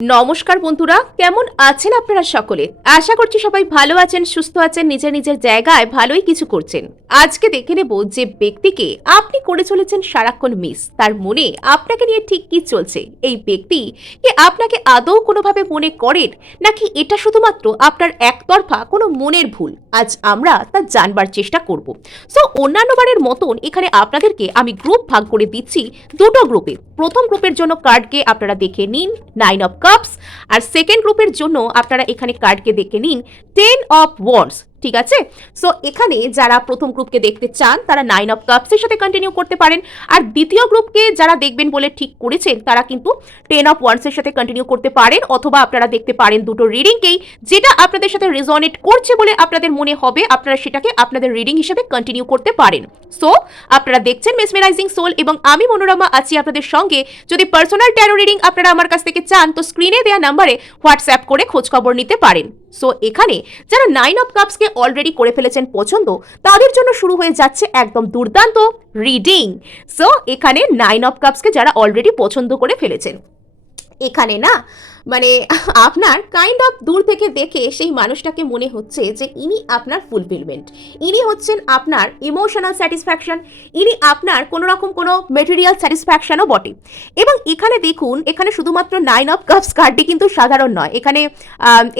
নমস্কার বন্ধুরা, কেমন আছেন আপনারা সকলে? আশা করছি সবাই ভালো আছেন, সুস্থ আছেন, নিজের নিজের জায়গায় ভালোই কিছু করছেন। আজকে দেখে নেব যে ব্যক্তিকে আপনি করে চলেছেন সারাক্ষণ মিস, তার মনে আপনাকে নিয়ে ঠিক কি চলছে। এই ব্যক্তি কি আপনাকে আদৌ কোনোভাবে মনে করেন, নাকি এটা শুধুমাত্র আপনার একতরফা কোনো মনের ভুল? আজ আমরা তা জানবার চেষ্টা করব। সো অন্যান্য বারের মতন এখানে আপনাদেরকে আমি গ্রুপ ভাগ করে দিচ্ছি দুটো গ্রুপে। প্রথম গ্রুপের জন্য কার্ডকে আপনারা দেখে নিন 9 অফ কাপস, আর সেকেন্ড গ্রুপের জন্য আপনারা এখানে কার্ডকে দেখে নিন 10 অফ ওয়ান্ডস। ঠিক আছে, সো এখানে যারা প্রথম গ্রুপকে দেখতে চান তারা 9 অফ কাপসের সাথে কন্টিনিউ করতে পারেন, আর দ্বিতীয় গ্রুপকে যারা দেখবেন বলে ঠিক করেছেন তারা কিন্তু 10 অফ ওয়ান্ডসের সাথে কন্টিনিউ করতে পারেন, অথবা আপনারা দেখতে পারেন দুটো রিডিংকেই, যেটা আপনাদের সাথে রেজনেট করছে বলে আপনাদের মনে হবে আপনারা সেটাকে আপনাদের রিডিং হিসেবে কন্টিনিউ করতে পারেন। সো আপনারা দেখছেন মেসমেরাইজিং সোল এবং আমি মনোরমা আছি আপনাদের সঙ্গে। যদি পার্সোনাল ট্যারো রিডিং আপনারা আমার কাছ থেকে চান তো স্ক্রিনে দেওয়া নাম্বারে হোয়াটসঅ্যাপ করে খোঁজ খবর নিতে পারেন। সো এখানে যারা 9 অফ কাপসকে অলরেডি করে ফেলেছেন পছন্দ, তাদের জন্য শুরু হয়ে যাচ্ছে একদম দুর্দান্ত রিডিং। সো এখানে 9 অফ কাপসকে যারা অলরেডি পছন্দ করে ফেলেছেন, এখানে না মানে আপনার কাইন্ড অফ দূর থেকে দেখে সেই মানুষটাকে মনে হচ্ছে যে ইনি আপনার ফুলফিলমেন্ট, ইনি হচ্ছেন আপনার ইমোশনাল স্যাটিসফ্যাকশন, ইনি আপনার কোনো রকম কোনো মেটেরিয়াল স্যাটিসফ্যাকশনও বটে। এবং এখানে দেখুন, এখানে শুধুমাত্র 9 অফ কাপস কার্ডটি কিন্তু সাধারণ নয়, এখানে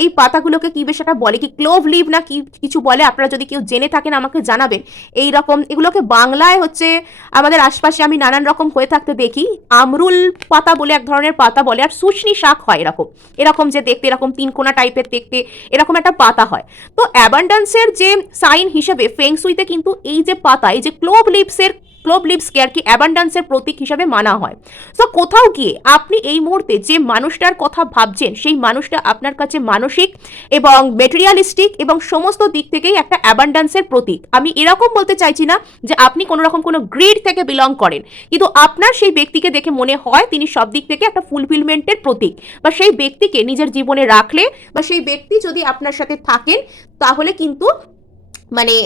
এই পাতাগুলোকে কি বেশ একটা বলে, কি ক্লোভ লিভ না কি কিছু বলে, আপনারা যদি কেউ জেনে থাকেন আমাকে জানাবেন। এই রকম এগুলোকে বাংলায় হচ্ছে আমাদের আশপাশে আমি নানান রকম হয়ে থাকতে দেখি, আমরুল পাতা বলে এক ধরনের পাতা বলে, আর সুচনি শাক হয় এরকম এরকম যে দেখতে এরকম তিনকোনা টাইপের দেখতে এরকম একটা পাতা হয়। তো অ্যাবান্ডান্সের যে সাইন হিসেবে ফেংসুইতে কিন্তু এই যে পাতা, এই যে ক্লোভ লিভসকে আর কি অ্যাবান্ডান্সের প্রতীক হিসেবে মানা হয়। সো কোথাও গিয়ে আপনি এই মুহূর্তে যে মানুষটার কথা ভাবছেন সেই মানুষটা আপনার কাছে মানসিক এবং মেটেরিয়ালিস্টিক এবং সমস্ত দিক থেকেই একটা অ্যাবান্ডান্সের প্রতীক। আমি এরকম বলতে চাইছি না যে আপনি কোনো রকম কোনো গ্রিড থেকে বিলং করেন, কিন্তু আপনার সেই ব্যক্তিকে দেখে মনে হয় তিনি সব দিক থেকে একটা ফুলফিলমেন্টের প্রতীক, বা সেই ব্যক্তিকে নিজের জীবনে রাখলে বা সেই ব্যক্তি যদি আপনার সাথে থাকেন তাহলে কিন্তু মানে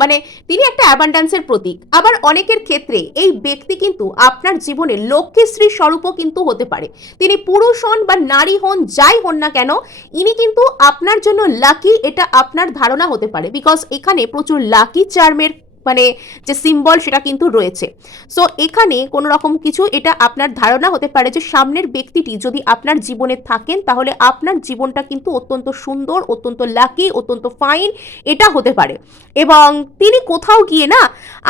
মানে তিনি একটা অ্যাবান্ডান্সের প্রতীক। আবার অনেকের ক্ষেত্রে এই ব্যক্তি কিন্তু আপনার জীবনে লক্ষ্মীশ্রী স্বরূপও কিন্তু হতে পারে। তিনি পুরুষ হন বা নারী হন, যাই হন না কেন, ইনি কিন্তু আপনার জন্য লাকি, এটা আপনার ধারণা হতে পারে, বিকজ এখানে প্রচুর লাকি চার্মের মানে যে সিম্বল সেটা কিন্তু রয়েছে। সো এখানে কোনো রকম কিছু এটা আপনার ধারণা হতে পারে যে সামনের ব্যক্তিটি যদি আপনার জীবনে থাকেন তাহলে আপনার জীবনটা কিন্তু অত্যন্ত সুন্দর, অত্যন্ত লাকি, অত্যন্ত ফাইন এটা হতে পারে। এবং তিনি কোথাও গিয়ে না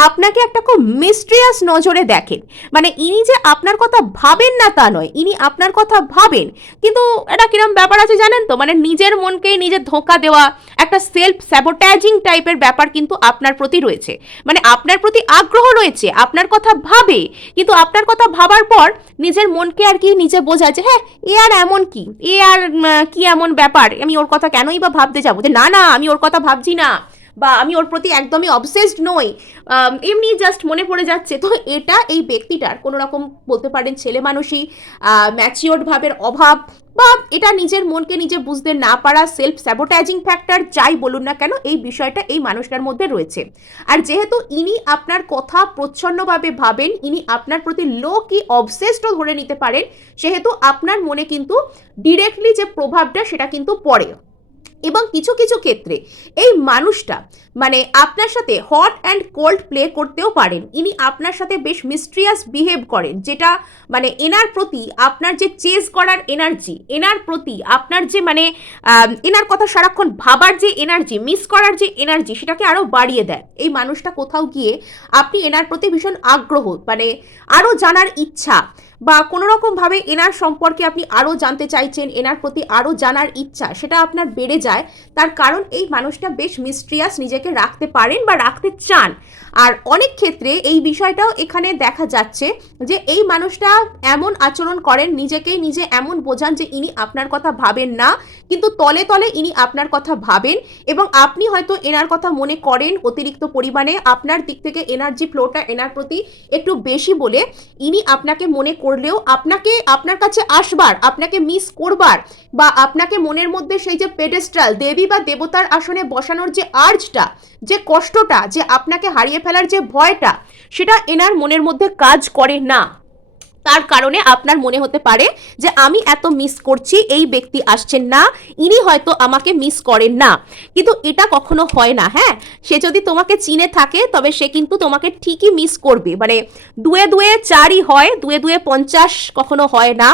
আপনাকে একটা খুব মিস্ট্রিয়াস নজরে দেখেন, মানে ইনি যে আপনার কথা ভাবেন না তা নয়, ইনি আপনার কথা ভাবেন, কিন্তু এটা কিরম ব্যাপার আছে জানেন তো, মানে নিজের মনকে নিজে ধোঁকা দেওয়া, একটা সেলফ স্যাবোটাজিং টাইপের ব্যাপার কিন্তু আপনার প্রতি রয়েছে। মানে আপনার প্রতি আগ্রহ রয়েছে, আপনার কথা ভাবে, কিন্তু আপনার কথা ভাবার পর নিজের মনকে আর কি নিজে বোঝায় যে হ্যাঁ এ আর এমন কি, এ আর কি এমন ব্যাপার, আমি ওর কথা কেনই বা ভাবতে যাবো, যে না না আমি ওর কথা ভাবছি না, বা আমি ওর প্রতি একদমই অবসেসড নই, এমনি জাস্ট মনে পড়ে যাচ্ছে। তো এটা এই ব্যক্তিটার কোনো রকম বলতে পারেন ছেলে মানুষই ম্যাচিওর্ড ভাবের অভাব, বা এটা নিজের মনকে নিজে বুঝতে না পারা, সেলফ স্যাবোটাইজিং ফ্যাক্টর, যাই বলুন না কেন এই বিষয়টা এই মানুষটার মধ্যে রয়েছে। আর যেহেতু ইনি আপনার কথা প্রচ্ছন্নভাবে ভাবেন, ইনি আপনার প্রতি লো কি অবসেসডও ধরে নিতে পারেন, সেহেতু আপনার মনে কিন্তু ডিরেক্টলি যে প্রভাবটা সেটা কিন্তু পড়ে। এবং কিছু কিছু ক্ষেত্রে এই মানুষটা মানে আপনার সাথে হট অ্যান্ড কোল্ড প্লে করতেও পারেন। ইনি আপনার সাথে বেশ মিস্ট্রিয়াস বিহেভ করেন, যেটা মানে এনার প্রতি আপনার যে চেজ করার এনার্জি, এনার প্রতি আপনার যে মানে এনার কথা সারাক্ষণ ভাবার যে এনার্জি, মিস করার যে এনার্জি, সেটাকে আরও বাড়িয়ে দেয়। এই মানুষটা কোথাও গিয়ে আপনি এনার প্রতি ভীষণ আগ্রহ, মানে আরও জানার ইচ্ছা, বা কোনো রকমভাবে এনার সম্পর্কে আপনি আরও জানতে চাইছেন, এনার প্রতি আরও জানার ইচ্ছা সেটা আপনার বেড়ে যায়। তার কারণ এই মানুষটা বেশ মিস্ট্রিয়াস নিজেকে রাখতে পারেন বা রাখতে চান। আর অনেক ক্ষেত্রে এই বিষয়টাও এখানে দেখা যাচ্ছে যে এই মানুষটা এমন আচরণ করেন, নিজেকেই নিজে এমন বোঝান যে ইনি আপনার কথা ভাবেন না, কিন্তু তলে তলে ইনি আপনার কথা ভাবেন, এবং আপনি হয়তো এনার কথা মনে করেন অতিরিক্ত পরিমাণে, আপনার দিক থেকে এনার্জি ফ্লোটা এনার প্রতি একটু বেশি বলে ইনি আপনাকে মনে করলেও আপনাকে আপনার কাছে আসবার, আপনাকে মিস করবার, বা আপনাকে মনের মধ্যে সেই যে পেডেস্ট্রাল দেবী বা দেবতার আসনে বসানোর যে আর্জটা, যে কষ্টটা, যে আপনাকে হারিয়ে ফেলার যে ভয়টা, সেটা এনার মনের মধ্যে কাজ করে না। তার কারণে আপনার মনে হতে পারে যে আমি এত মিস করছি, এই ব্যক্তি আসছেন না, ইনি হয়তো আমাকে মিস করেন না। কিন্তু এটা কখনো হয় না। হ্যাঁ, সে যদি তোমাকে চিনে থাকে তবে সে কিন্তু তোমাকে ঠিকই মিস করবে। মানে দুয়ে দুয়ে চারই হয়, দুয়ে দুয়ে 50 কখনো হয় না।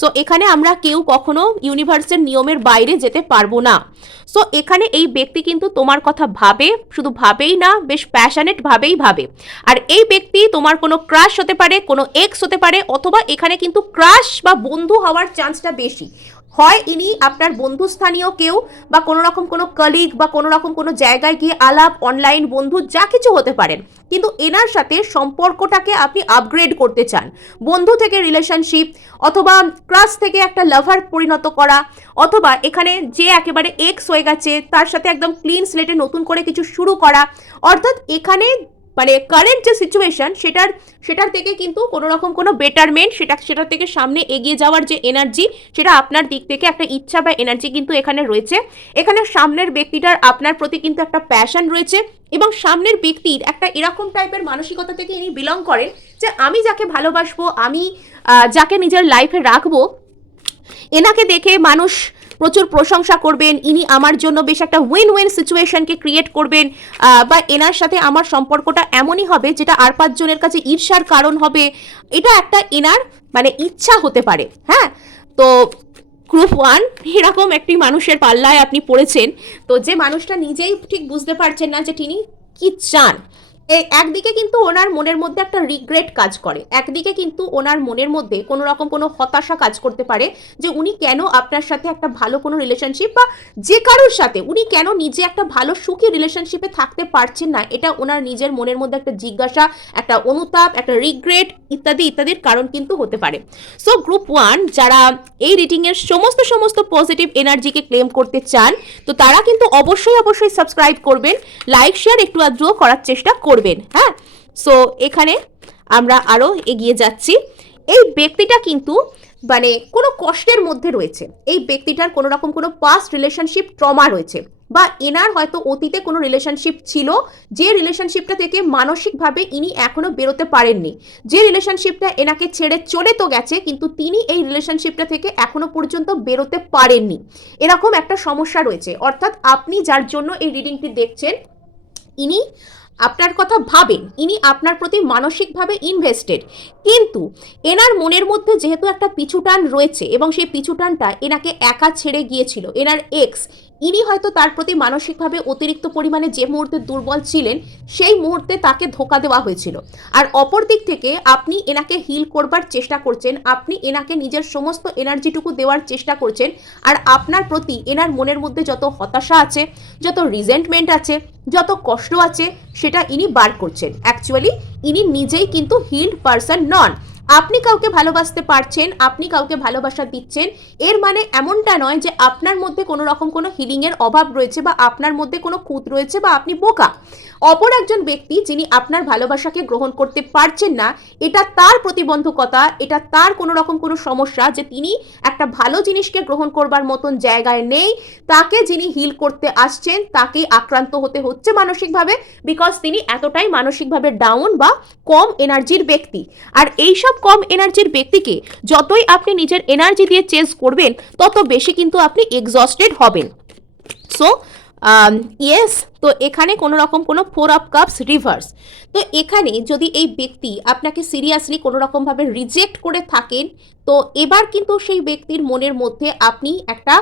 সো এখানে আমরা কেউ কখনো ইউনিভার্সের নিয়মের বাইরে যেতে পারবো না। সো এখানে এই ব্যক্তি কিন্তু তোমার কথা ভাবে, শুধু ভাবেই না, বেশ প্যাশনেট ভাবেই ভাবে। আর এই ব্যক্তি তোমার কোনো ক্রাশ হতে পারে, কোনো এক্স হতে পারে, অথবা এখানে কিন্তু ক্রাশ বা বন্ধু হওয়ার চান্সটা বেশি। হয় ইনি আপনার বন্ধুস্থানীয় কেউ, বা কোনো রকম কোনো কলিগ, বা কোনো রকম কোনো জায়গায় গিয়ে আলাপ, অনলাইন বন্ধু, যা কিছু হতে পারেন। কিন্তু এনার সাথে সম্পর্কটাকে আপনি আপগ্রেড করতে চান, বন্ধু থেকে রিলেশনশিপ, অথবা ক্রাশ থেকে একটা লাভার পরিণত করা, অথবা এখানে যে একেবারে এক্স হয়ে গেছে তার সাথে একদম ক্লিন স্লেটে নতুন করে কিছু শুরু করা। অর্থাৎ এখানে মানে কারেন্ট যে সিচুয়েশন সেটার থেকে কিন্তু কোনো রকম কোনো বেটারমেন্ট, সেটার থেকে সামনে এগিয়ে যাওয়ার যে এনার্জি, সেটা আপনার দিক থেকে একটা ইচ্ছা বা এনার্জি কিন্তু এখানে রয়েছে। এখানে সামনের ব্যক্তিটার আপনার প্রতি কিন্তু একটা প্যাশন রয়েছে, এবং সামনের ব্যক্তির একটা এরকম টাইপের মানসিকতা থেকে ইনি বিলং করেন যে আমি যাকে ভালোবাসবো, আমি যাকে নিজের লাইফে রাখবো, এনাকে দেখে মানুষ প্রচুর প্রশংসা করবেন, ইনি আমার জন্য বেশ একটা উইন উইন সিচুয়েশনকে ক্রিয়েট করবেন, বা এনার সাথে আমার সম্পর্কটা এমনই হবে যেটা আর 5 জনের কাছে ঈর্ষার কারণ হবে। এটা একটা এনার মানে ইচ্ছা হতে পারে। হ্যাঁ, তো গ্রুপ 1 এরকম একটি মানুষের পাল্লায় আপনি পড়েছেন। তো যে মানুষটা নিজেই ঠিক বুঝতে পারছেন না যে তিনি কি চান। এই একদিকে কিন্তু ওনার মনের মধ্যে একটা রিগ্রেট কাজ করে, একদিকে কিন্তু ওনার মনের মধ্যে কোনো রকম কোনো হতাশা কাজ করতে পারে যে উনি কেন আপনার সাথে একটা ভালো কোনো রিলেশনশিপ, বা যে কারোর সাথে উনি কেন নিজে একটা ভালো সুখী রিলেশনশিপে থাকতে পারছেন না। এটা ওনার নিজের মনের মধ্যে একটা জিজ্ঞাসা, একটা অনুতাপ, একটা রিগ্রেট ইত্যাদি ইত্যাদির কারণ কিন্তু হতে পারে। সো গ্রুপ 1 যারা এই রিডিংয়ের সমস্ত পজিটিভ এনার্জিকে ক্লেম করতে চান, তো তারা কিন্তু অবশ্যই সাবস্ক্রাইব করবেন, লাইক শেয়ার একটু আধটু করার চেষ্টা করবেন। হ্যাঁ, সো এখানে আমরা আরো এগিয়ে যাচ্ছি। এই ব্যক্তিটা কিন্তু মানে কোনো কষ্টের মধ্যে রয়েছে, এই ব্যক্তিটার কোনো রকম কোনো পাস্ট রিলেশনশিপ ট্রমা রয়েছে, বা এনার হয়তো অতীতে কোনো রিলেশনশিপ ছিল, যে রিলেশনশিপটা থেকে মানসিকভাবে ইনি এখনো বেরোতে পারেননি, যে রিলেশনশিপটা এনাকে ছেড়ে চলে তো গেছে, কিন্তু তিনি এই রিলেশনশিপটা থেকে এখনো পর্যন্ত বেরোতে পারেননি। এরকম একটা সমস্যা রয়েছে। অর্থাৎ আপনি যার জন্য এই রিডিংটি দেখছেন, ইনি আপনার কথা ভাবেন, ইনি আপনার প্রতি মানসিকভাবে ইনভেস্টেড, কিন্তু এনার মনের মধ্যে যেহেতু একটা পিছুটান রয়েছে, এবং সেই পিছুটানটা এনাকে একা ছেড়ে গিয়েছিল এনার এক্স, ইনি হয়তো তার প্রতি মানসিকভাবে অতিরিক্ত পরিমাণে যে মুহূর্তে দুর্বল ছিলেন, সেই মুহূর্তে তাকে ধোকা দেওয়া হয়েছিল। আর অপর দিক থেকে আপনি এনাকে হিল করবার চেষ্টা করছেন, আপনি এনাকে নিজের সমস্ত এনার্জিটুকু দেওয়ার চেষ্টা করছেন। আর আপনার প্রতি এনার মনের মধ্যে যত হতাশা আছে, যত রিজেন্টমেন্ট আছে, যত কষ্ট আছে, সেটা ইনি বার করছেন। অ্যাকচুয়ালি ইনি নিজেই কিন্তু হিলড পারসন নন। আপনি কাউকে ভালোবাসতে পারছেন, আপনি কাউকে ভালোবাসা দিচ্ছেন, এর মানে এমনটা নয় যে আপনার মধ্যে কোনো রকম কোনো হিলিংয়ের অভাব রয়েছে, বা আপনার মধ্যে কোনো খুঁত রয়েছে, বা আপনি বোকা। অপর একজন ব্যক্তি যিনি আপনার ভালোবাসাকে গ্রহণ করতে পারছেন না, এটা তার প্রতিবন্ধকতা, এটা তার কোনো রকম কোনো সমস্যা যে তিনি একটা ভালো জিনিসকে গ্রহণ করবার মতন জায়গায় নেই। তাকে যিনি হিল করতে আসছেন তাকেই আক্রান্ত হতে হচ্ছে মানসিকভাবে, বিকজ তিনি এতটাই মানসিকভাবে ডাউন বা কম এনার্জির ব্যক্তি। আর এইসব কম এনার্জির ব্যক্তিকে যতই আপনি নিজের এনার্জি দিয়ে চেঞ্জ করবেন, তত বেশি কিন্তু আপনি এক্সস্টেড হবেন। সো ইয়েস, তো এখানে কোনো রকম কোনো 4 অফ কাপস রিভার্স। তো এখানে যদি এই ব্যক্তি আপনাকে সিরিয়াসলি কোনো রকমভাবে রিজেক্ট করে থাকেন, তো এবার কিন্তু সেই ব্যক্তির মনের মধ্যে আপনি একটা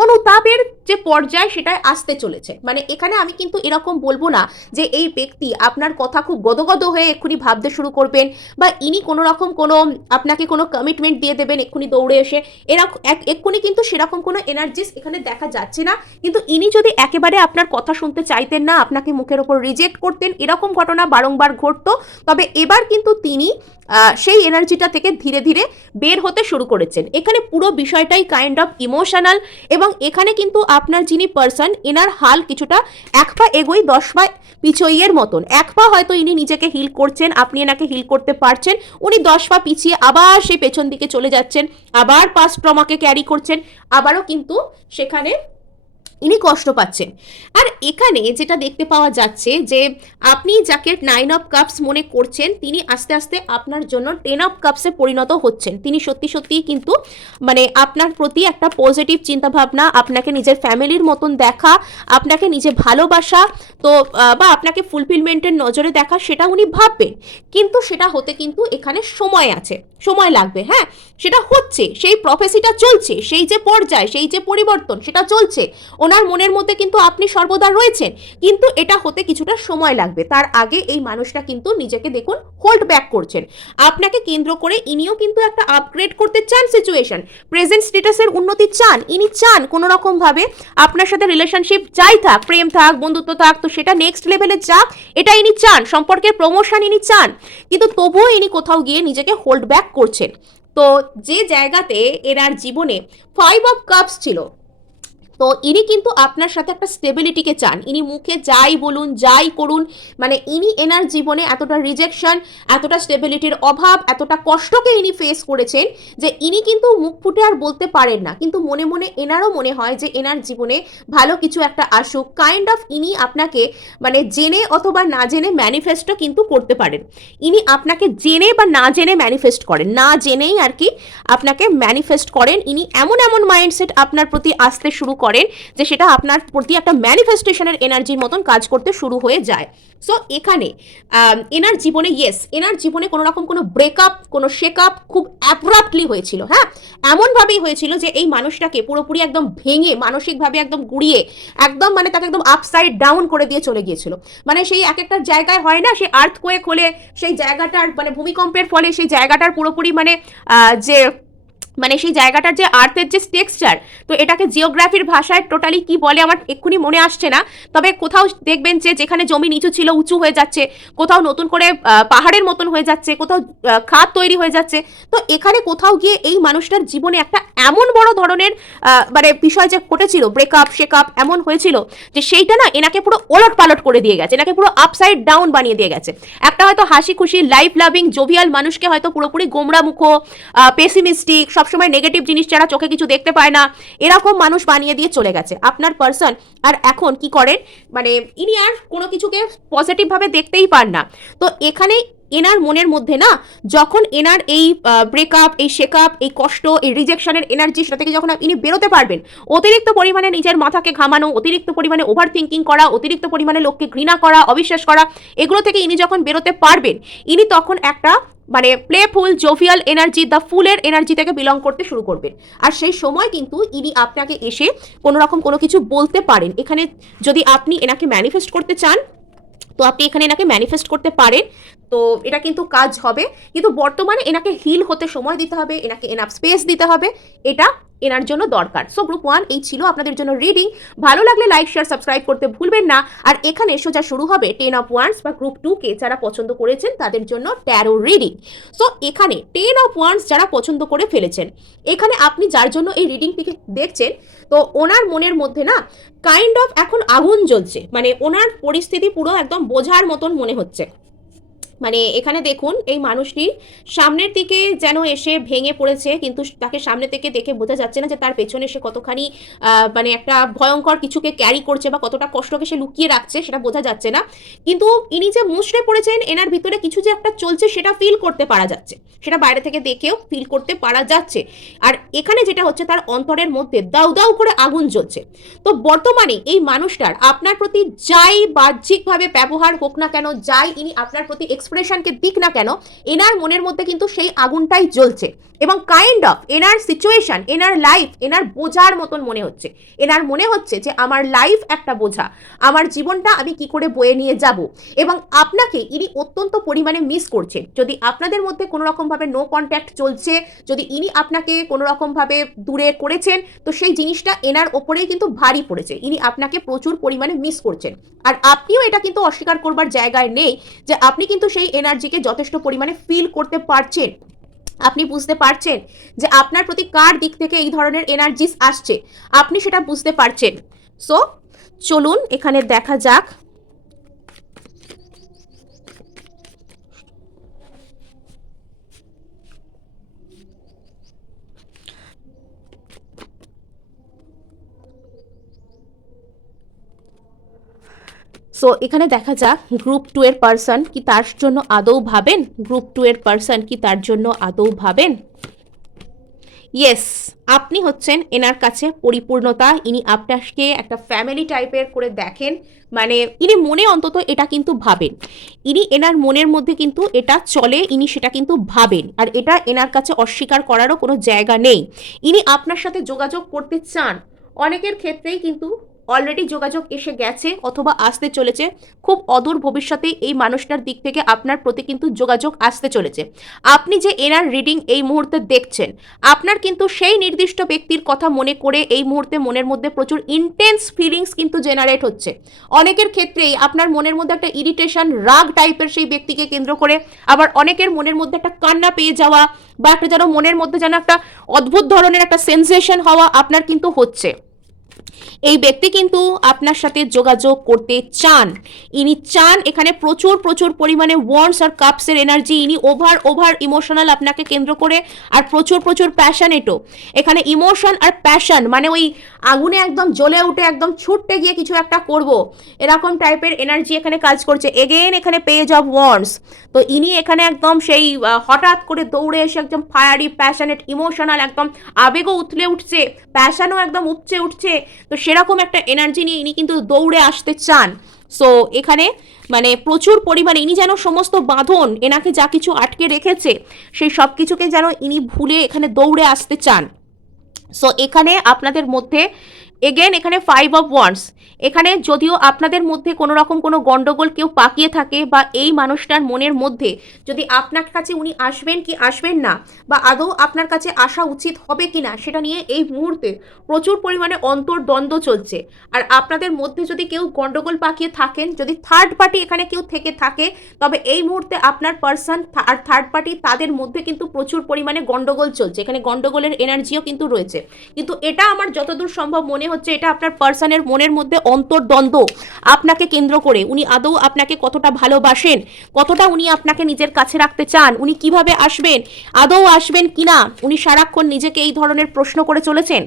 অনুতাপের যে পর্যায় সেটাই আসতে চলেছে। মানে এখানে আমি কিন্তু এরকম বলবো না যে এই ব্যক্তি আপনার কথা খুব গদগদ হয়ে এক্ষুনি ভাবতে শুরু করবেন, বা ইনি কোনো রকম কোনো আপনাকে কোনো কমিটমেন্ট দিয়ে দেবেন এক্ষুনি দৌড়ে এসে, এরকম এক্ষুনি কিন্তু সেরকম কোনো এনার্জিস এখানে দেখা যাচ্ছে না। কিন্তু ইনি যদি একেবারে আপনার কথা শুনতে চাইতেন না, আপনাকে মুখের ওপর রিজেক্ট করতেন, এরকম ঘটনা বারংবার ঘটতো, তবে এবার কিন্তু তিনি সেই এনার্জিটা থেকে ধীরে ধীরে বের হতে শুরু করেছেন। এখানে পুরো বিষয়টাই কাইন্ড অফ ইমোশনাল, এবং এখানে কিন্তু আপনার যিনি পার্সন, এনার হাল কিছুটা 1 পা এগোই 10 পা পিছইয়ের মতন। 1 পা হয়তো ইনি নিজেকে হিল করছেন, আপনি এনাকে হিল করতে পারছেন, উনি 10 পা পিছিয়ে আবার সেই পেছন দিকে চলে যাচ্ছেন, আবার পাস্ট ট্রমাকে ক্যারি করছেন, আবারও কিন্তু সেখানে ইনি কষ্ট পাচ্ছেন। আর এখানে যেটা দেখতে পাওয়া যাচ্ছে যে আপনি যাকে 9 অফ কাপস মনে করছেন, তিনি আস্তে আস্তে আপনার জন্য 10 অফ কাপসে পরিণত হচ্ছেন। তিনি সত্যি সত্যিই কিন্তু মানে আপনার প্রতি একটা পজিটিভ চিন্তাভাবনা, আপনাকে নিজের ফ্যামিলির মতন দেখা, আপনাকে নিজে ভালোবাসা, তো বা আপনাকে ফুলফিলমেন্টের নজরে দেখা, সেটা উনি ভাববেন। কিন্তু সেটা হতে কিন্তু এখানে সময় আছে, সময় লাগবে। হ্যাঁ, সেটা হচ্ছে, সেই প্রফেসিটা চলছে, সেই যে পর্যায়, সেই যে পরিবর্তন, সেটা চলছে। ওনার মনের মধ্যে কিন্তু আপনি সর্বদা রয়েছেন, কিন্তু এটা হতে কিছুটা সময় লাগবে। তার আগে এই মানুষটা কিন্তু নিজেকে দেখুন হোল্ড ব্যাক করছেন। আপনাকে কেন্দ্র করে ইনিও কিন্তু একটা আপগ্রেড করতে চান সিচুয়েশন, প্রেজেন্ট স্ট্যাটাসের উন্নতি চান। ইনি চান কোনো রকম ভাবে আপনার সাথে রিলেশনশিপ যাই থাক, প্রেম থাক, বন্ধুত্ব থাক, তো সেটা নেক্সট লেভেলে যাক, এটা ইনি চান। সম্পর্কের প্রমোশন ইনি চান, কিন্তু তবুও ইনি কোথাও গিয়ে নিজেকে হোল্ড ব্যাক করছেন। তো যে জায়গাতে এনার জীবনে 5 অফ কাপস ছিল, তো ইনি কিন্তু আপনার সাথে একটা স্টেবিলিটিকে চান। ইনি মুখে যাই বলুন, যাই করুন, মানে ইনি এনার জীবনে এতটা রিজেকশন, এতটা স্টেবিলিটির অভাব, এতটা কষ্টকে ইনি ফেস করেছেন যে ইনি কিন্তু মুখ ফুটে আর বলতে পারেন না, কিন্তু মনে মনে এনারও মনে হয় যে এনার জীবনে ভালো কিছু একটা আসুক। কাইন্ড অফ ইনি আপনাকে মানে জেনে অথবা না জেনে ম্যানিফেস্টও কিন্তু করতে পারেন। ইনি আপনাকে জেনে বা না জেনে ম্যানিফেস্ট করেন, না জেনেই আর কি আপনাকে ম্যানিফেস্ট করেন। ইনি এমন এমন মাইন্ডসেট আপনার প্রতি আসতে শুরু করেন যে সেটা আপনার প্রতি একটা ম্যানিফেস্টেশনের এনার্জির মতন কাজ করতে শুরু হয়ে যায়। সো এখানে এনার জীবনে, ইয়েস, এনার জীবনে কোনো রকম কোনো ব্রেকআপ, কোনো শেকআপ খুব অ্যাব্রাপ্টলি হয়েছিল। হ্যাঁ, এমনভাবেই হয়েছিল যে এই মানুষটাকে পুরোপুরি একদম ভেঙে, মানসিকভাবে একদম গুড়িয়ে, একদম মানে তাকে একদম আপসাইড ডাউন করে দিয়ে চলে গিয়েছিল। মানে সেই এক একটা জায়গায় হয় না, সেই আর্থকোয়েক হলে সেই জায়গাটার মানে ভূমিকম্পের ফলে সেই জায়গাটার পুরোপুরি মানে যে মানে সেই জায়গাটার যে আর্থের যে টেক্সচার, তো এটাকে জিওগ্রাফির ভাষায় টোটালি কি বলে আমার এক্ষুনি মনে আসছে না, তবে কোথাও দেখবেন যে যেখানে জমি নিচু ছিল উঁচু হয়ে যাচ্ছে, কোথাও নতুন করে পাহাড়ের মতন হয়ে যাচ্ছে, কোথাও খাত তৈরি হয়ে যাচ্ছে। তো এখানে কোথাও গিয়ে এই মানুষটার জীবনে একটা এমন বড় ধরনের মানে বিষয় যে ঘটেছিল, ব্রেকআপ শেকআপ এমন হয়েছিল যে সেইটা না এনাকে পুরো ওলট পালট করে দিয়ে গেছে, এনাকে পুরো আপসাইড ডাউন বানিয়ে দিয়ে গেছে। একটা হয়তো হাসি খুশি লাইফ লাভিং জোভিয়াল মানুষকে হয়তো পুরোপুরি গোমরা মুখো, পেসিমিস্টিক, সবসময় নেগেটিভ জিনিস ছাড়া চোখে কিছু দেখতে পায় না, এরকম মানুষ বানিয়ে দিয়ে চলে গেছে আপনার পার্সন। আর এখন কি করেন, মানে ইনি আর কোনো কিছুকে পজিটিভভাবে দেখতেই পান না। তো এখানে এনার মনের মধ্যে না, যখন এনার এই ব্রেকআপ, এই শেকআপ, এই কষ্ট, এই রিজেকশনের এনার্জি, সেটা থেকে যখন ইনি বেরোতে পারবেন, অতিরিক্ত পরিমাণে নিজের মাথাকে ঘামানো, অতিরিক্ত পরিমাণে ওভার থিঙ্কিং করা, অতিরিক্ত পরিমাণে লোককে ঘৃণা করা, অবিশ্বাস করা, এগুলো থেকে ইনি যখন বেরোতে পারবেন, ইনি তখন একটা মানে প্লেফুল জোভিয়াল এনার্জি, দ্য ফুলের এনার্জি থেকে বিলং করতে শুরু করবেন। আর সেই সময় কিন্তু ইনি আপনাকে এসে কোনো রকম কোনো কিছু বলতে পারেন। এখানে যদি আপনি এনাকে ম্যানিফেস্ট করতে চান, তো আপনি এখানে এনাকে ম্যানিফেস্ট করতে পারেন, তো এটা কিন্তু কাজ হবে। কিন্তু বর্তমানে এনাকে হিল হতে সময় দিতে হবে, এনাকে এনাফ স্পেস দিতে হবে, এটা এনার জন্য দরকার। সো গ্রুপ 1 এই ছিল আপনাদের জন্য রিডিং। ভালো লাগলে লাইক শেয়ার সাবস্ক্রাইব করতে ভুলবেন না। আর এখানে সোজা শুরু হবে 10 অফ ওয়ান্স বা গ্রুপ 2 কে যারা পছন্দ করেছেন তাদের জন্য ট্যারো রিডিং। সো এখানে 10 অফ ওয়ান্স যারা পছন্দ করে ফেলেছেন, এখানে আপনি যার জন্য এই রিডিংটিকে দেখছেন, তো ওনার মনের মধ্যে না কাইন্ড অফ এখন আগুন জ্বলছে, মানে ওনার পরিস্থিতি পুরো একদম বোঝার মতন মনে হচ্ছে। মানে এখানে দেখুন এই মানুষটি সামনের দিকে যেন এসে ভেঙে পড়েছে, কিন্তু তাকে সামনে থেকে দেখে বোঝা যাচ্ছে না যে তার পেছনে সে কতখানি মানে একটা ভয়ঙ্কর কিছুকে ক্যারি করছে বা কতটা কষ্টকে সে লুকিয়ে রাখছে, সেটা বোঝা যাচ্ছে না। কিন্তু ইনি যে মুষড়ে পড়েছেন, এনার ভিতরে কিছু যে একটা চলছে সেটা ফিল করতে পারা যাচ্ছে, সেটা বাইরে থেকে দেখেও ফিল করতে পারা যাচ্ছে। আর এখানে যেটা হচ্ছে, তার অন্তরের মধ্যে দাউ দাউ করে আগুন জ্বলছে। তো বর্তমানে এই মানুষটার আপনার প্রতি যাই বাহ্যিকভাবে ব্যবহার হোক না কেন, যাই ইনি আপনার প্রতি এক্সপ্রেশনকে দিক না কেন, এনার মনের মধ্যে কিন্তু সেই আগুনটাই জ্বলছে। এবং কাইন্ড অফ এনার সিচুয়েশন, এনার লাইফ এনার বোঝার মতন মনে হচ্ছে। এনার মনে হচ্ছে যে আমার লাইফ একটা বোঝা, আমার জীবনটা আমি কি করে বয়ে নিয়ে যাব। এবং আপনাকে ইনি অত্যন্ত পরিমাণে মিস করছেন। যদি আপনাদের মধ্যে কোনো রকমভাবে নো কন্ট্যাক্ট চলছে, যদি ইনি আপনাকে কোনো রকমভাবে দূরে করেছেন, তো সেই জিনিসটা এনার ওপরেই কিন্তু ভারী পড়েছে। ইনি আপনাকে প্রচুর পরিমাণে মিস করছেন। আর আপনিও এটা কিন্তু অস্বীকার করবার জায়গায় নেই যে আপনি কিন্তু সেই এনার্জিকে যথেষ্ট পরিমাণে ফিল করতে পারছেন। আপনি বুঝতে পারছেন যে আপনার প্রতি কার দিক থেকে এই ধরনের এনার্জিস আসছে, আপনি সেটা বুঝতে পারছেন। সো চলুন এখানে দেখা যাক। সো এখানে দেখা যাক গ্রুপ 2 এর পার্সন কি তার জন্য আদৌ ভাবেন, গ্রুপ 2 এর পার্সন কি তার জন্য আদৌ ভাবেন। ইয়েস, আপনি হচ্ছেন এনার কাছে পরিপূর্ণতা। ইনি আপনাকে একটা ফ্যামিলি টাইপের করে দেখেন, মানে ইনি মনে অন্তত এটা কিন্তু ভাবেন, ইনি এনার মনের মধ্যে কিন্তু এটা চলে, ইনি সেটা কিন্তু ভাবেন, আর এটা এনার কাছে অস্বীকার করারও কোনো জায়গা নেই। ইনি আপনার সাথে যোগাযোগ করতে চান, অনেকের ক্ষেত্রেই কিন্তু অলরেডি যোগাযোগ এসে গেছে অথবা আসতে চলেছে। খুব অদূর ভবিষ্যতে এই মানুষটার দিক থেকে আপনার প্রতি কিন্তু যোগাযোগ আসতে চলেছে। আপনি যে এনার রিডিং এই মুহূর্তে দেখছেন, আপনার কিন্তু সেই নির্দিষ্ট ব্যক্তির কথা মনে করে এই মুহূর্তে মনের মধ্যে প্রচুর ইন্টেন্স ফিলিংস কিন্তু জেনারেট হচ্ছে। অনেকের ক্ষেত্রেই আপনার মনের মধ্যে একটা ইরিটেশন, রাগ টাইপের সেই ব্যক্তিকে কেন্দ্র করে, আবার অনেকের মনের মধ্যে একটা কান্না পেয়ে যাওয়া বা একটা যেন মনের মধ্যে যেন একটা অদ্ভুত ধরনের একটা সেন্সেশন হওয়া আপনার কিন্তু হচ্ছে। এই ব্যক্তি কিন্তু আপনার সাথে যোগাযোগ করতে চান, ইনি চান এখানে প্রচুর প্রচুর পরিমাণে ওয়ান্ডস আর কাপসের এনার্জি, ইনি ওভার ইমোশনাল আপনাকে কেন্দ্র করে, আর প্রচুর প্রচুর প্যাশনেটও। এখানে ইমোশন আর প্যাশন মানে ওই আগুনে একদম জ্বলে উঠে একদম ছুটতে গিয়ে কিছু একটা করব, এরকম টাইপের এনার্জি এখানে কাজ করছে। এগেন এখানে পেজ অফ ওয়ান্ডস, তো ইনি এখানে একদম সেই হঠাৎ করে দৌড়ে এসে একদম ফায়ারি প্যাশনেট ইমোশনাল, একদম আবেগও উথলে উঠছে, প্যাশনও একদম উপচে উঠছে, তো সেরকম একটা এনার্জি নিয়ে ইনি কিন্তু দৌড়ে আসতে চান। সো এখানে মানে প্রচুর পরিমাণে ইনি যেন সমস্ত বাঁধন, এনাকে যা কিছু আটকে রেখেছে সেই সব কিছুকে যেন ইনি ভুলে এখানে দৌড়ে আসতে চান। সো এখানে আপনাদের মধ্যে এগেন এখানে 5 অফ ওয়ান্ডস, এখানে যদিও আপনাদের মধ্যে কোনো রকম কোনো গন্ডগোল কেউ পাকিয়ে থাকে, বা এই মানুষটার মনের মধ্যে যদি আপনার কাছে উনি আসবেন কি আসবেন না, বা আদৌ আপনার কাছে আসা উচিত হবে কি না, সেটা নিয়ে এই মুহূর্তে প্রচুর পরিমাণে অন্তর্দ্বন্দ্ব চলছে। আর আপনাদের মধ্যে যদি কেউ গন্ডগোল পাকিয়ে থাকেন, যদি থার্ড পার্টি এখানে কেউ থেকে থাকে, তবে এই মুহূর্তে আপনার পার্সন আর থার্ড পার্টি তাদের মধ্যে কিন্তু প্রচুর পরিমাণে গন্ডগোল চলছে, এখানে গন্ডগোলের এনার্জিও কিন্তু রয়েছে। কিন্তু এটা আমার যতদূর সম্ভব মনে হচ্ছে এটা আপনার পার্সনের মনের মধ্যে অন্তর্দ্বন্দ্ব আপনাকে কেন্দ্র করে। উনি আদৌ আপনাকে কতটা ভালোবাসেন, কতটা উনি আপনাকে নিজের কাছে রাখতে চান, উনি কিভাবে আসবেন, আদৌ আসবেন কিনা, উনি সারাক্ষণ নিজেকে এই ধরনের প্রশ্ন করে চলেছেন।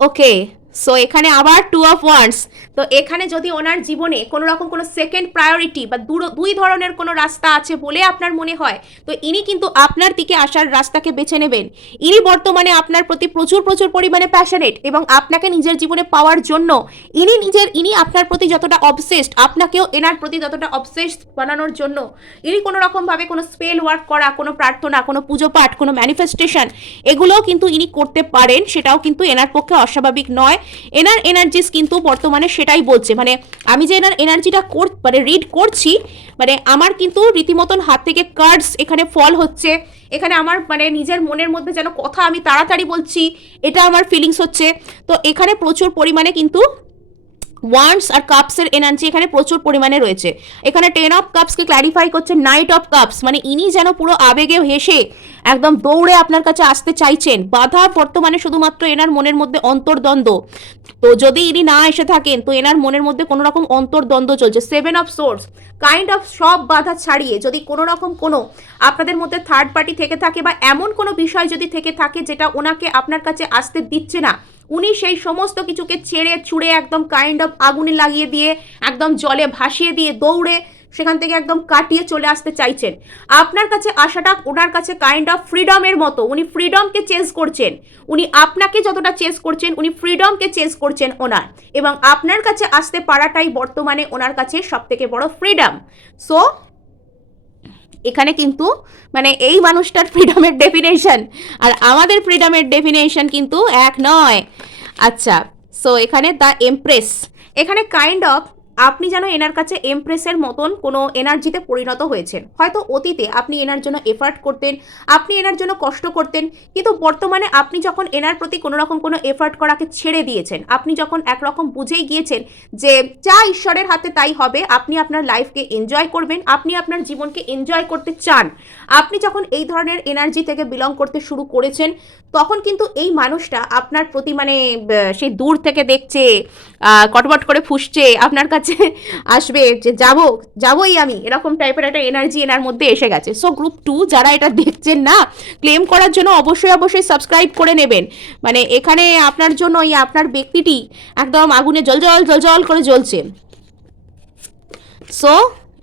ওকে, সো এখানে আবার 2 অফ ওয়ান্ডস, তো এখানে যদি ওনার জীবনে কোনো রকম কোনো সেকেন্ড প্রায়োরিটি বা দুই ধরনের কোনো রাস্তা আছে বলে আপনার মনে হয়, তো ইনি কিন্তু আপনার দিকে আসার রাস্তাকে বেছে নেবেন। ইনি বর্তমানে আপনার প্রতি প্রচুর প্রচুর পরিমাণে প্যাশনেট, এবং আপনাকে নিজের জীবনে পাওয়ার জন্য ইনি আপনার প্রতি যতটা অবসেসড, আপনাকেও এনার প্রতি ততটা অবসেসড বানানোর জন্য ইনি কোনো রকমভাবে কোনো স্পেল ওয়ার্ক করা, কোনো প্রার্থনা, কোনো পুজো পাঠ, কোনো ম্যানিফেস্টেশন, এগুলোও কিন্তু ইনি করতে পারেন, সেটাও কিন্তু এনার পক্ষে অস্বাভাবিক নয়। এনার এনার্জিস কিন্তু বর্তমানে সেটাই বলছে, মানে আমি যে এনার এনার্জিটা মানে রিড করছি, মানে আমার কিন্তু রীতিমতন হাত থেকে কার্ডস এখানে ফল হচ্ছে, এখানে আমার মানে নিজের মনের মধ্যে যেন কথা আমি তাড়াতাড়ি বলছি, এটা আমার ফিলিংস হচ্ছে। তো এখানে প্রচুর পরিমাণে কিন্তু ওয়ান্ডস আর কাপসের এনার্জি এখানে প্রচুর পরিমাণে রয়েছে। এখানে 10 অফ কাপসকে ক্ল্যারিফাই করছে নাইট অফ কাপস, মানে ইনি যেন পুরো আবেগে হেসে একদম দৌড়ে আপনার কাছে আসতে চাইছেন। বাধা বর্তমানে শুধুমাত্র এনার মনের মধ্যে অন্তর্দ্বন্দ্ব, তো যদি ইনি না এসে থাকেন তো এনার মনের মধ্যে কোনো রকম অন্তর্দ্বন্দ্ব চলছে। 7 অফ সোর্স, কাইন্ড অফ সব বাধা ছাড়িয়ে যদি কোনো রকম কোনো আপনাদের মধ্যে থার্ড পার্টি থেকে থাকে, বা এমন কোনো বিষয় যদি থেকে থাকে যেটা ওনাকে আপনার কাছে আসতে দিচ্ছে না, উনি সেই সমস্ত কিছুকে ছেড়ে ছুড়ে একদম কাইন্ড অফ আগুনে লাগিয়ে দিয়ে একদম জলে ভাসিয়ে দিয়ে দৌড়ে সেখান থেকে একদম কাটিয়ে চলে আসতে চাইছেন। আপনার কাছে আসাটা ওনার কাছে কাইন্ড অফ ফ্রিডমের মতো, উনি ফ্রিডমকে চেজ করছেন, উনি আপনাকে যতটা চেজ করছেন উনি ফ্রিডমকে চেজ করছেন ওনার, এবং আপনার কাছে আসতে পারাটাই বর্তমানে ওনার কাছে সব থেকে বড় ফ্রিডম। সো এখানে কিন্তু মানে এই মানুষটার ফ্রিডমের ডেফিনেশন আর আমাদের ফ্রিডমের ডেফিনেশন কিন্তু এক নয়। আচ্ছা, সো এখানে দ্য এমপ্রেস, এখানে কাইন্ড অফ আপনি যেন এনার কাছে এমপ্রেসের মতন কোনো এনার্জিতে পরিণত হয়েছেন। হয়তো অতীতে আপনি এনার জন্য এফার্ট করতেন, আপনি এনার জন্য কষ্ট করতেন, কিন্তু বর্তমানে আপনি যখন এনার প্রতি কোনো রকম কোনো এফার্ট করাকে ছেড়ে দিয়েছেন, আপনি যখন একরকম বুঝেই গিয়েছেন যে যা ঈশ্বরের হাতে তাই হবে, আপনি আপনার লাইফকে এনজয় করবেন, আপনি আপনার জীবনকে এনজয় করতে চান, আপনি যখন এই ধরনের এনার্জি থেকে বিলং করতে শুরু করেছেন, তখন কিন্তু এই মানুষটা আপনার প্রতি মানে সেই দূর থেকে দেখছে, কটমট করে ফুসছে, আপনার কাছে যে আসবে, যে যাবই আমি, এরকম টাইপের একটা এনার্জি এনার মধ্যে এসে গেছে। সো গ্রুপ 2 যারা এটা দেখছেন না, ক্লেম করার জন্য অবশ্যই সাবস্ক্রাইব করে নেবেন। মানে এখানে আপনার জন্য এই আপনার ব্যক্তিটি একদম আগুনে জল করে জ্বলছে। সো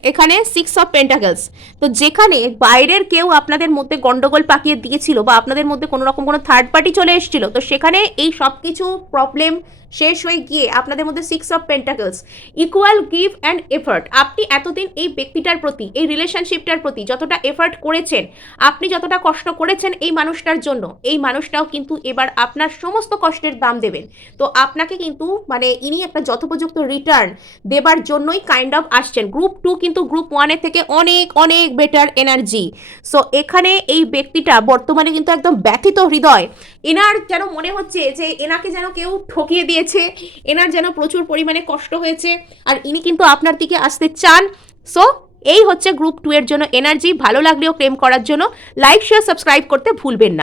এখানে 6 অফ পেন্টাকেলস। তো যেখানে বাইরের কেউ আপনাদের মধ্যে গন্ডগোল পাকিয়ে দিয়েছিল বা আপনাদের মধ্যে কোনো রকম কোনো থার্ড পার্টি চলে এসেছিল, তো সেখানে এই সব কিছু প্রবলেম শেষ হয়ে গিয়ে আপনাদের মধ্যে 6 of pentacles, equal give and effort. আপনি এতদিন এই ব্যক্তিটার প্রতি, এই রিলেশনশিপটার প্রতি যতটা এফার্ট করেছেন, আপনি যতটা কষ্ট করেছেন এই মানুষটার জন্য, এই মানুষটাও কিন্তু এবার আপনার সমস্ত কষ্টের দাম দেবেন। তো আপনাকে কিন্তু মানে ইনি একটা যথোপযুক্ত রিটার্ন দেবার জন্যই কাইন্ড অফ আসছেন। গ্রুপ 2 কিন্তু গ্রুপ 1-এর থেকে অনেক বেটার এনার্জি। সো এখানে এই ব্যক্তিটা বর্তমানে কিন্তু একদম ব্যথিত হৃদয়। এনার যেন মনে হচ্ছে যে এনাকে যেন কেউ ঠকিয়ে দিয়েছে, এনার যেন প্রচুর পরিমাণে কষ্ট হয়েছে, আর ইনি কিন্তু আপনার দিকে আসতে চান। সো এই হচ্ছে গ্রুপ 2 এর জন্য এনার্জি। ভালো লাগলেও ক্লেম করার জন্য লাইক শেয়ার সাবস্ক্রাইব করতে ভুলবেন না।